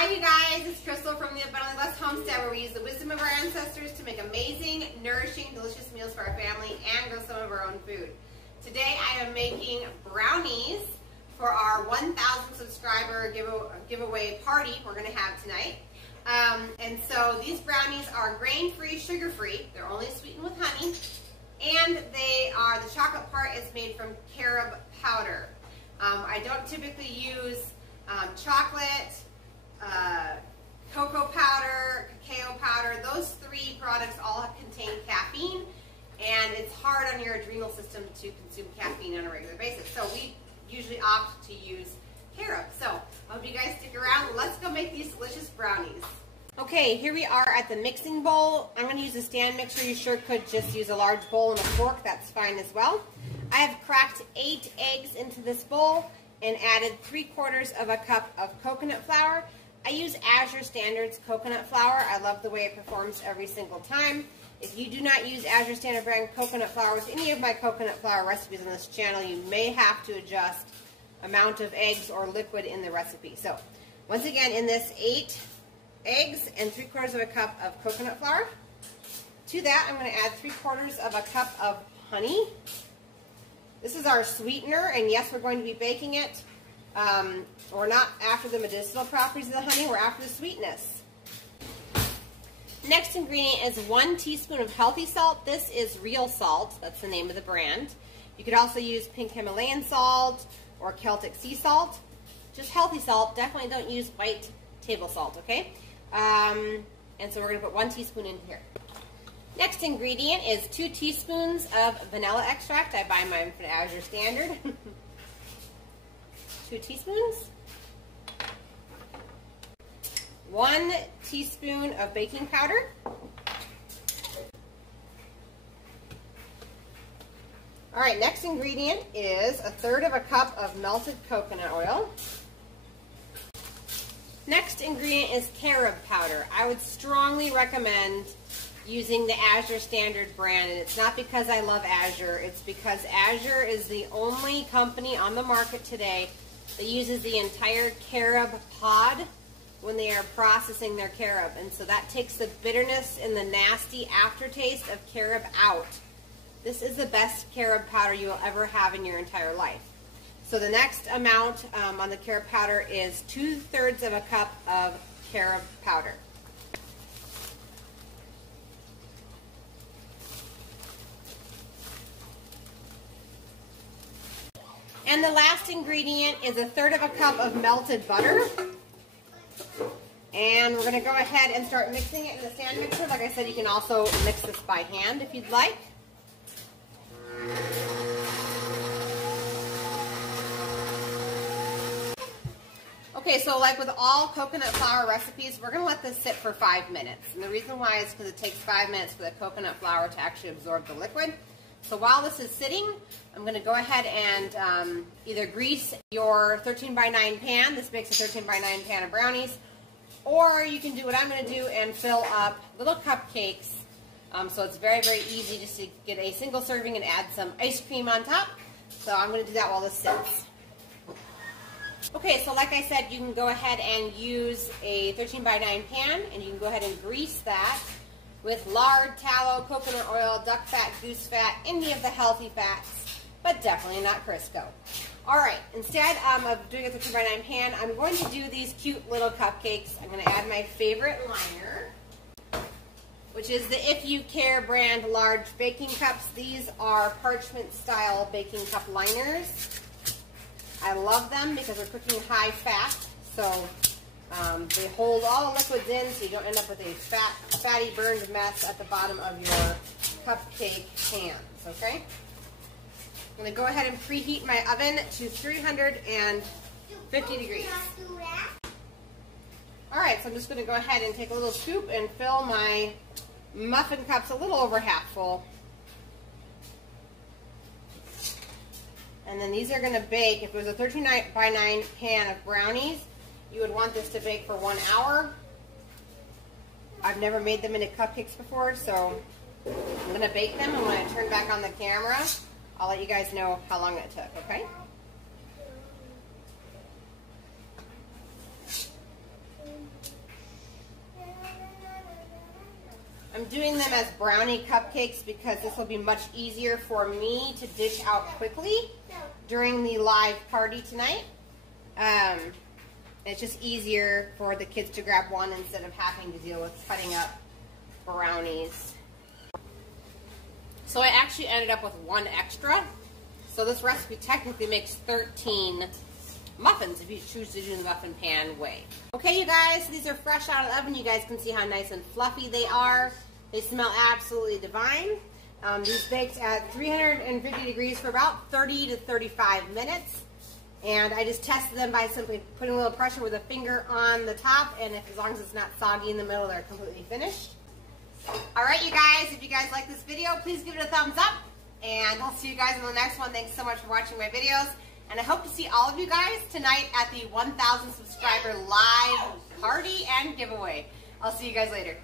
Hi you guys, it's Crystal from the Abundantly Blessed Homestead, where we use the wisdom of our ancestors to make amazing, nourishing, delicious meals for our family and grow some of our own food. Today I am making brownies for our 1,000 subscriber giveaway party we're going to have tonight. And so these brownies are grain-free, sugar-free. They're only sweetened with honey. And the chocolate part is made from Carob Powder. I don't typically use chocolate, cocoa powder, cacao powder. Those three products all contain caffeine, and it's hard on your adrenal system to consume caffeine on a regular basis. So we usually opt to use Carob. So I hope you guys stick around. Let's go make these delicious brownies. Okay, here we are at the mixing bowl. I'm going to use a stand mixer. You sure could just use a large bowl and a fork. That's fine as well. I have cracked 8 eggs into this bowl and added 3/4 of a cup of coconut flour. I use Azure Standards coconut flour. I love the way it performs every single time. If you do not use Azure Standard brand coconut flour with any of my coconut flour recipes on this channel, you may have to adjust amount of eggs or liquid in the recipe. So once again, in this 8 eggs and 3/4 of a cup of coconut flour. To that, I'm going to add 3/4 of a cup of honey. This is our sweetener, and yes, we're going to be baking it. We're not after the medicinal properties of the honey, we're after the sweetness. Next ingredient is 1 teaspoon of healthy salt. This is real salt, that's the name of the brand. You could also use pink Himalayan salt or Celtic sea salt. Just healthy salt, definitely don't use white table salt, okay? And so we're going to put 1 teaspoon in here. Next ingredient is 2 teaspoons of vanilla extract. I buy mine from Azure Standard. 2 teaspoons. 1 teaspoon of baking powder. All right, next ingredient is 1/3 of a cup of melted coconut oil. Next ingredient is Carob powder. I would strongly recommend using the Azure Standard brand, and it's not because I love Azure, it's because Azure is the only company on the market today that uses the entire carob pod when they are processing their carob, and so that takes the bitterness and the nasty aftertaste of carob out. This is the best carob powder you will ever have in your entire life. So the next amount on the carob powder is 2/3 of a cup of carob powder. And the last ingredient is 1/3 of a cup of melted butter. And we're going to go ahead and start mixing it in the stand mixer. Like I said, you can also mix this by hand if you'd like. Okay, so like with all coconut flour recipes, we're going to let this sit for 5 minutes. And the reason why is because it takes 5 minutes for the coconut flour to actually absorb the liquid. So while this is sitting, I'm going to go ahead and either grease your 13x9 pan. This makes a 13x9 pan of brownies. Or you can do what I'm going to do and fill up little cupcakes. So it's very, very easy just to get a single serving and add some ice cream on top. So I'm going to do that while this sits. Okay, so like I said, you can go ahead and use a 13x9 pan, and you can go ahead and grease that with lard, tallow, coconut oil, duck fat, goose fat, any of the healthy fats, but definitely not Crisco. Alright, instead of doing a 13x9 pan, I'm going to do these cute little cupcakes. I'm going to add my favorite liner, which is the If You Care brand large baking cups. These are parchment style baking cup liners. I love them because we're cooking high fat, so they hold all the liquids in so you don't end up with a fatty burned mess at the bottom of your cupcake pans, okay? I'm going to go ahead and preheat my oven to 350 degrees. Alright, so I'm just going to go ahead and take a little scoop and fill my muffin cups a little over half full. And then these are going to bake. If it was a 13x9 pan of brownies, you would want this to bake for 1 hour. I've never made them into cupcakes before, so I'm going to bake them. And when I turn back on the camera, I'll let you guys know how long that took, okay? I'm doing them as brownie cupcakes because this will be much easier for me to dish out quickly during the live party tonight. It's just easier for the kids to grab one instead of having to deal with cutting up brownies. So I actually ended up with one extra. So this recipe technically makes 13 muffins if you choose to do the muffin pan way. Okay, you guys, these are fresh out of the oven. You guys can see how nice and fluffy they are. They smell absolutely divine. These baked at 350 degrees for about 30 to 35 minutes. And I just tested them by simply putting a little pressure with a finger on the top, and as long as it's not soggy in the middle, they're completely finished. Alright, you guys, if you guys like this video, please give it a thumbs up, and I'll see you guys in the next one. Thanks so much for watching my videos, and I hope to see all of you guys tonight at the 1,000 subscriber live party and giveaway. I'll see you guys later.